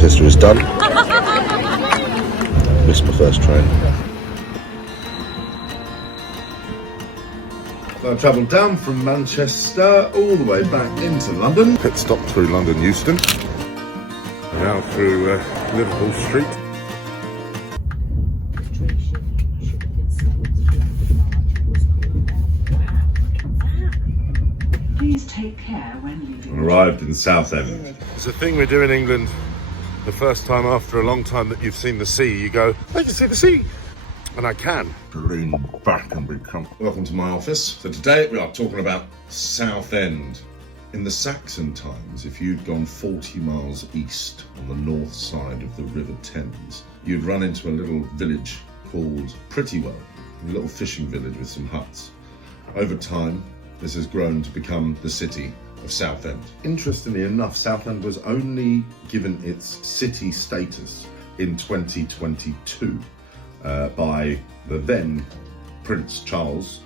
Manchester is done. Missed my first train. So I travelled down from Manchester all the way back into London. Pit stop through London Euston. Now through Liverpool Street. Please take care when leaving. Arrived in Southend. It's a thing we do in England. The first time after a long time that you've seen the sea, you go, I can see the sea. And I can. Lean back and become. Welcome to my office. So today we are talking about Southend. In the Saxon times, if you'd gone 40 miles east on the north side of the River Thames, you'd run into a little village called Pretty-well, a little fishing village with some huts. Over time, this has grown to become the city of Southend. Interestingly enough, Southend was only given its city status in 2022 by the then Prince Charles,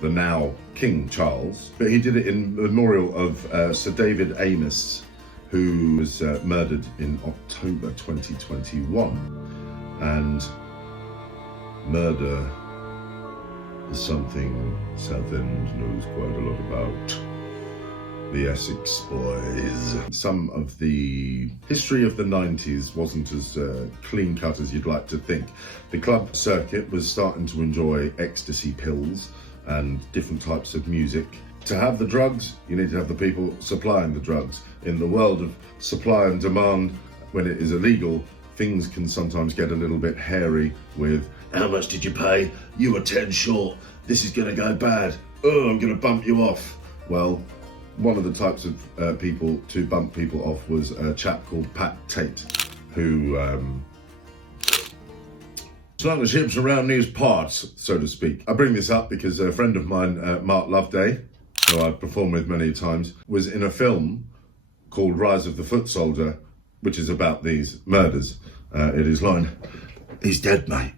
the now King Charles, but he did it in memorial of Sir David Amos, who was murdered in October 2021. And murder is something Southend knows quite a lot about. The Essex boys. Some of the history of the 90s wasn't as clean cut as you'd like to think. The club circuit was starting to enjoy ecstasy pills and different types of music. To have the drugs, you need to have the people supplying the drugs. In the world of supply and demand, when it is illegal, things can sometimes get a little bit hairy with, how much did you pay? You were 10 short. This is gonna go bad. Oh, I'm gonna bump you off. Well, one of the types of people to bump people off was a chap called Pat Tate, who slung the ships around these parts, so to speak. I bring this up because a friend of mine, Mark Loveday, who I've performed with many times, was in a film called Rise of the Foot Soldier, which is about these murders. It is line, he's dead, mate.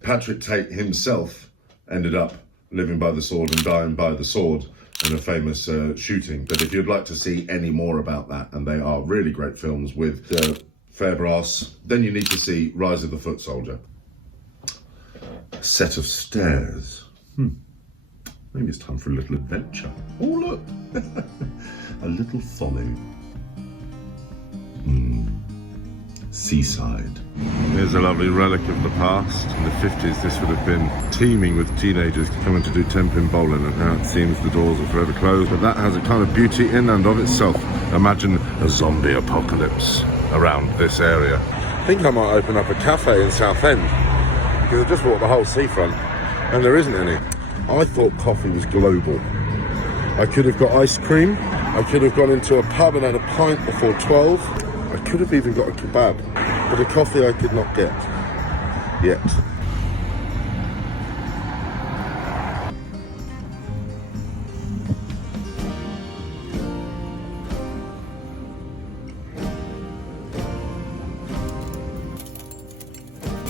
Patrick Tate himself ended up living by the sword and dying by the sword in a famous shooting. But if you'd like to see any more about that, and they are really great films with fair brass, then you need to see Rise of the Foot Soldier. A set of stairs. Maybe it's time for a little adventure. Oh look, a little folly. Seaside. Here's a lovely relic of the past. In the 50s, this would have been teeming with teenagers coming to do 10-pin bowling, and now it seems the doors are forever closed. But that has a kind of beauty in and of itself. Imagine a zombie apocalypse around this area. I think I might open up a cafe in Southend, because I just walked the whole seafront, and there isn't any. I thought coffee was global. I could have got ice cream. I could have gone into a pub and had a pint before 12. I could have even got a kebab, but a coffee I could not get yet.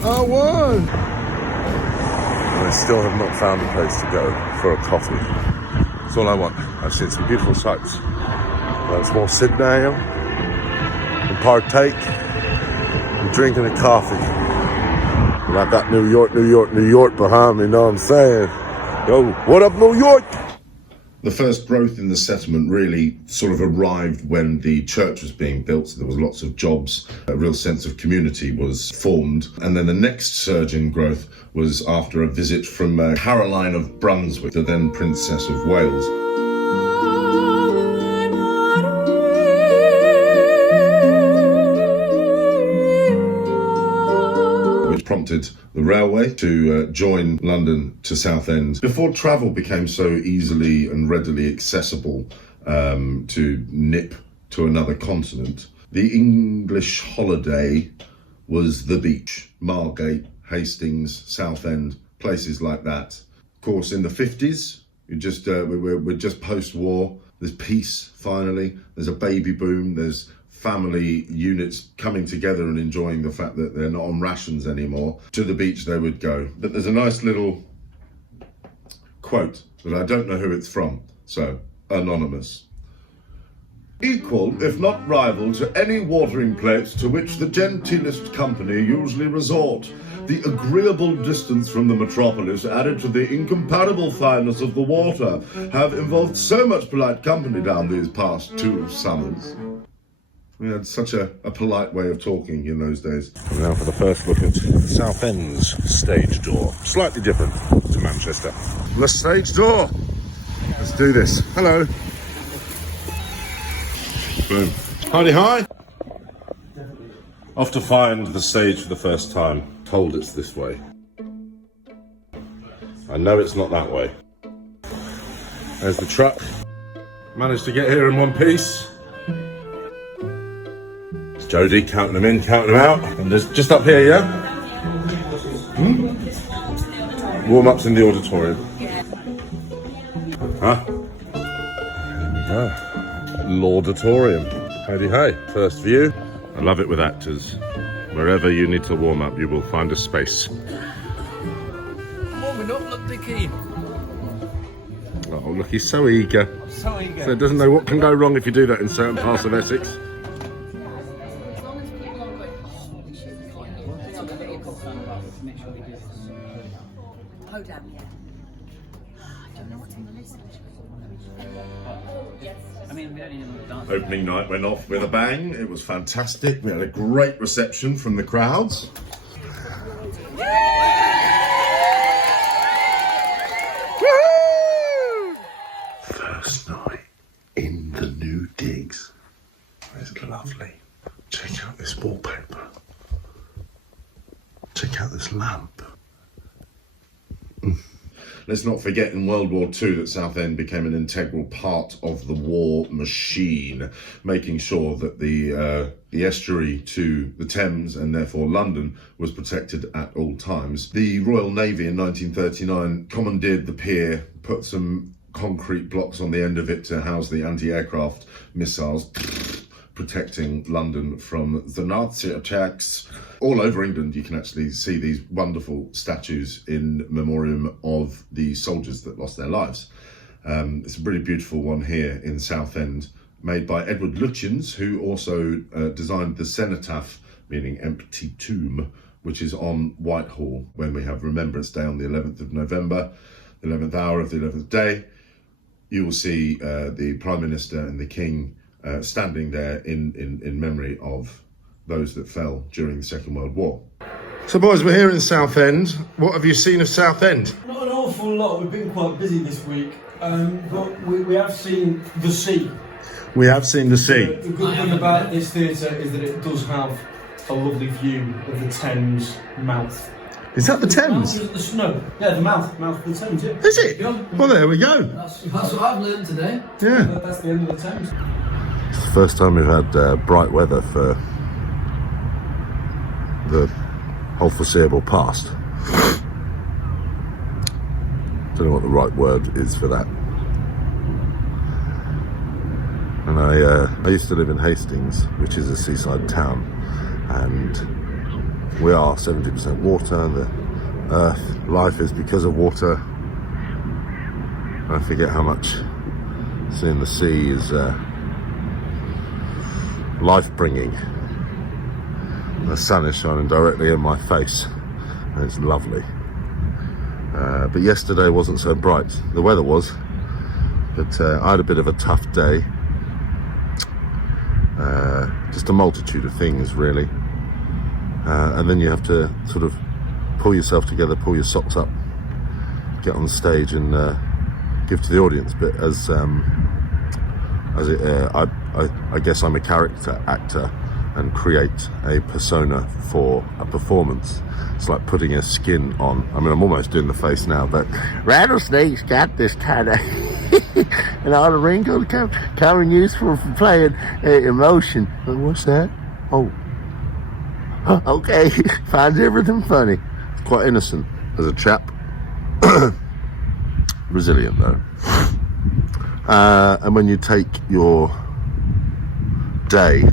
I won! I still have not found a place to go for a coffee. That's all I want. I've seen some beautiful sights. Let's more sit down and partake and drinking a coffee. Like that New York, New York, New York behind me, know what I'm saying? Yo, what up, New York? The first growth in the settlement really sort of arrived when the church was being built, so there was lots of jobs, a real sense of community was formed. And then the next surge in growth was after a visit from Caroline of Brunswick, the then Princess of Wales. Prompted the railway to join London to Southend. Before travel became so easily and readily accessible to nip to another continent, the English holiday was the beach. Margate, Hastings, Southend, places like that. Of course, in the 50s, we're just post-war. There's peace, finally. There's a baby boom. There's family units coming together and enjoying the fact that they're not on rations anymore. To the beach they would go. But there's a nice little quote that I don't know who it's from, so anonymous. equal, if not rival, to any watering place to which the genteelest company usually resort. The agreeable distance from the metropolis, added to the incomparable fineness of the water, have involved so much polite company down these past 2 summers. We had such a polite way of talking in those days. And now for the first look at Southend's stage door. Slightly different to Manchester. The stage door. Let's do this. Hello. Boom. Howdy hi. Off to find the stage for the first time. Told it's this way. I know it's not that way. There's the truck. Managed to get here in one piece. It's Jodie counting them in, counting them out. And there's just up here, yeah? Warm-ups in the auditorium. Huh? There we go. Laudatorium. Howdy hey. First view. I love it with actors. Wherever you need to warm up, you will find a space. Warming up, look, Dickie. Oh, look, he's so eager. So eager. So doesn't know what can go wrong if you do that in certain parts of Essex. Oh, damn, yeah. I don't know what's on the list. I mean, we don't need another dance. Opening night went off with a bang. It was fantastic. We had a great reception from the crowds. First night in the new digs. It's lovely. Check out this wallpaper. Check out this lamp. Let's not forget in World War II that Southend became an integral part of the war machine, making sure that the estuary to the Thames and therefore London was protected at all times. The Royal Navy in 1939 commandeered the pier, put some concrete blocks on the end of it to house the anti-aircraft missiles, protecting London from the Nazi attacks. All over England, you can actually see these wonderful statues in memoriam of the soldiers that lost their lives. It's a really beautiful one here in Southend, made by Edward Lutyens, who also designed the cenotaph, meaning empty tomb, which is on Whitehall when we have Remembrance Day on the 11th of November, the 11th hour of the 11th day. You will see the Prime Minister and the King standing there in memory of those that fell during the Second World War. So boys, we're here in Southend. What have you seen of Southend? Not an awful lot. We've been quite busy this week, but we have seen the sea. We have seen the sea. The good thing about this theatre is that it does have a lovely view of the Thames mouth. Is that the Thames? No, yeah, the mouth of the Thames, yeah. Is it? Well, there we go. That's what I've learned today. Yeah. That's the end of the Thames. It's the first time we've had bright weather for the whole foreseeable past. Don't know what the right word is for that. And I used to live in Hastings, which is a seaside town, and we are 70% water. The earth, life is because of water. I forget how much seeing the sea is life-bringing. The sun is shining directly in my face and it's lovely. But yesterday wasn't so bright. The weather was, but I had a bit of a tough day. Just a multitude of things really. And then you have to sort of pull yourself together, pull your socks up, get on stage and give to the audience. But I guess I'm a character actor and create a persona for a performance. It's like putting a skin on. I mean, I'm almost doing the face now, but rattlesnakes got this kind of and all the wrinkles coming useful for playing emotion. What's that? Oh, okay. Finds everything funny. It's quite innocent as a chap. Resilient though. And when you take your day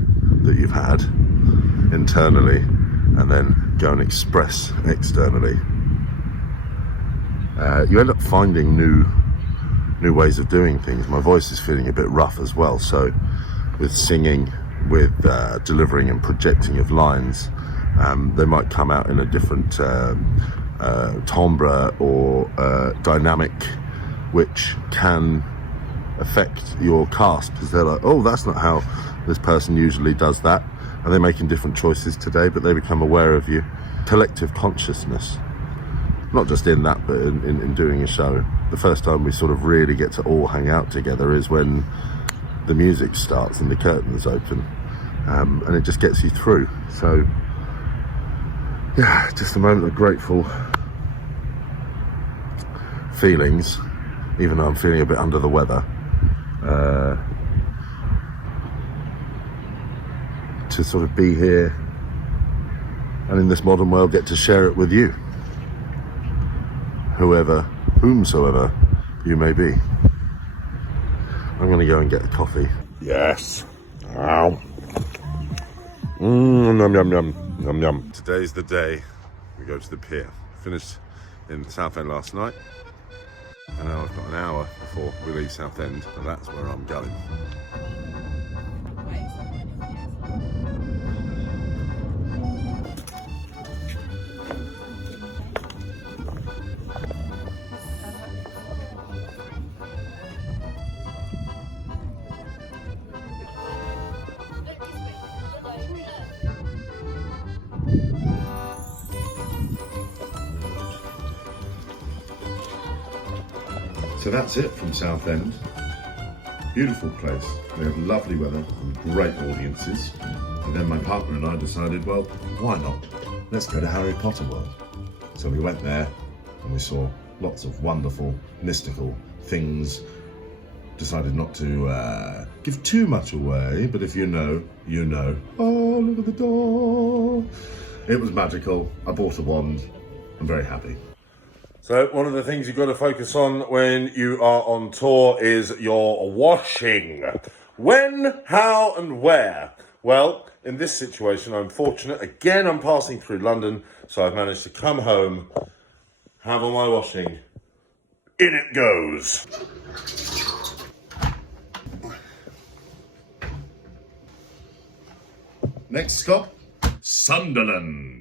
that you've had internally and then go and express externally, you end up finding new ways of doing things. My voice is feeling a bit rough as well, so with singing, with delivering and projecting of lines. They might come out in a different timbre or dynamic, which can affect your cast, because they're like, oh, that's not how this person usually does that, and they're making different choices today, but they become aware of you. Collective consciousness, not just in that, but in doing a show. The first time we sort of really get to all hang out together is when the music starts and the curtains open, and it just gets you through. So yeah, just a moment of grateful feelings, even though I'm feeling a bit under the weather, to sort of be here and in this modern world get to share it with you, whomsoever you may be. I'm gonna go and get a coffee. Yes. Ow. Yum, yum, yum, yum, yum. Today's the day we go to the pier. Finished in Southend last night, and now I've got an hour before we leave Southend, and that's where I'm going. So that's it from Southend. Beautiful place. We have lovely weather and great audiences. And then my partner and I decided, well, why not? Let's go to Harry Potter World. So we went there and we saw lots of wonderful, mystical things. Decided not to give too much away, but if you know, you know. Oh, look at the door. It was magical. I bought a wand. I'm very happy. So one of the things you've got to focus on when you are on tour is your washing. When, how and where? Well, in this situation, I'm fortunate. Again, I'm passing through London, so I've managed to come home, have all my washing. In it goes. Next stop, Sunderland.